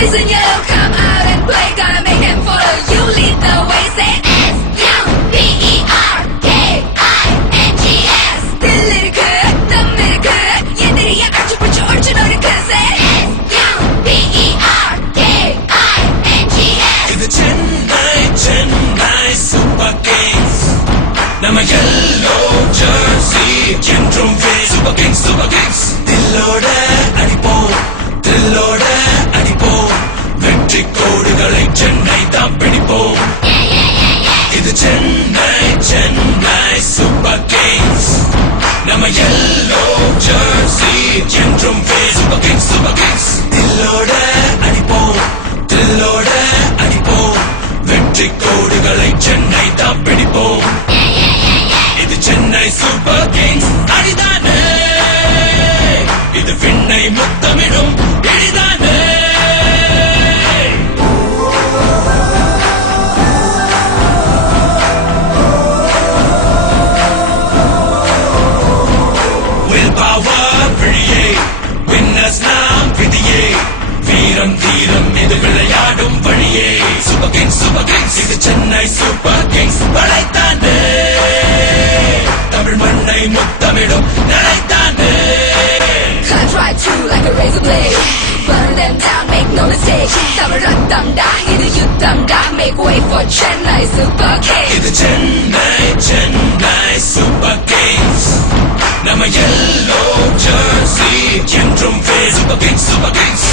boys in yellow come out and play. Gonna make them follow you, lead the way. Say S-U-B-E-R-K-I-N-G-S. தில் இருக்கு தம் இருக்கு எதிரிய அச்சு புச்சு ஒடிச்சு நொறுக்கு. Say S-U-B-E-R-K-I-N-G-S. இது சென்னை சூப்பர் கிங்ஸ். நம்ம yellow jersey என்றும் சூப்பர் கிங்ஸ் சூப்பர் கிங்ஸ். தில்லோட அடிப்போம் தில்லோட அடிப்போம் வெற்றி கோடுகளை சென்னை தான் பிடிப்போம். இது சென்னை சூப்பர் கிங்ஸ். நம்ம yellow jersey என்றும் சூப்பர் கிங்ஸ் சூப்பர் கிங்ஸ். தில்லோட அடிப்போம் தில்லோட அடிப்போம் வெற்றி கோடுகளை சென்னை தான் பிடிப்போம். இது சென்னை சூப்பர் கிங்ஸ் அடிதானே, இது விண்ணை முத்தமிடும் எளிதானே. Will power விழியே வின்னர்ஸ் நாம் விதியே வீரம் தீரம் இது விளையாடும் வழியே. சூப்பர் கிங்ஸ் சூப்பர் கிங்ஸ் இது சென்னை சூப்பர் கிங்ஸ் வளைத்தானே தமிழ் மண்ணை முத்தமிடும் நடைத்தானே. Cut right through like a razor blade. Burn them down, make no mistake. Tamil ரத்தம்டா இது யுத்தம்டா. Make way for Chennai Super Kings. இது சென்னை சூப்பர் கிங்ஸ். நம்ம yellow jersey என்றும் சூப்பர் கிங்ஸ் சூப்பர் கிங்ஸ்.